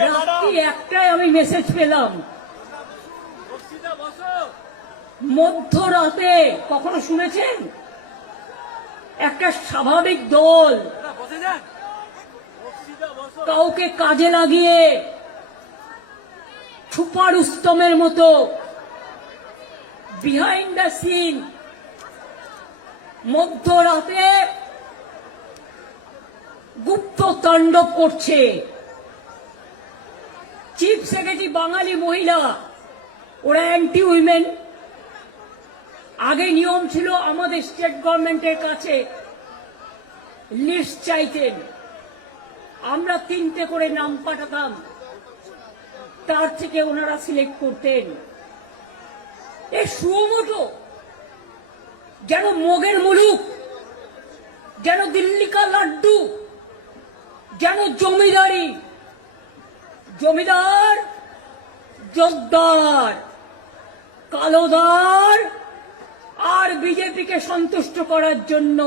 রাত্রি একটায় আমি মেসেজ পেলাম, মধ্যরাতে, কখনো শুনেছেন একটা স্বাভাবিক দল কাউকে কাজে লাগিয়ে ছুপা রুস্তমের মতো বিহাইন্ড দ্য সিন মধ্যরাতে গুপ্ত তাণ্ডব করছে? চিফ সেক্রেটারি বাঙালি মহিলা, ওরা অ্যান্টি উইমেন। আগে নিয়ম ছিল আমাদের স্টেট গভর্নমেন্টের কাছে লিস্ট চাইতেন, আমরা 3টে করে নাম পাঠাতাম, তার থেকে ওনারা সিলেক্ট করতেন। এ সুমোটো যেন মগের মুলুক, যেন দিল্লি কা লাড্ডু, যেন জমিদারি, জমিদার জোকদার, কালোদার আর বিজেপিকে সন্তুষ্ট করার জন্য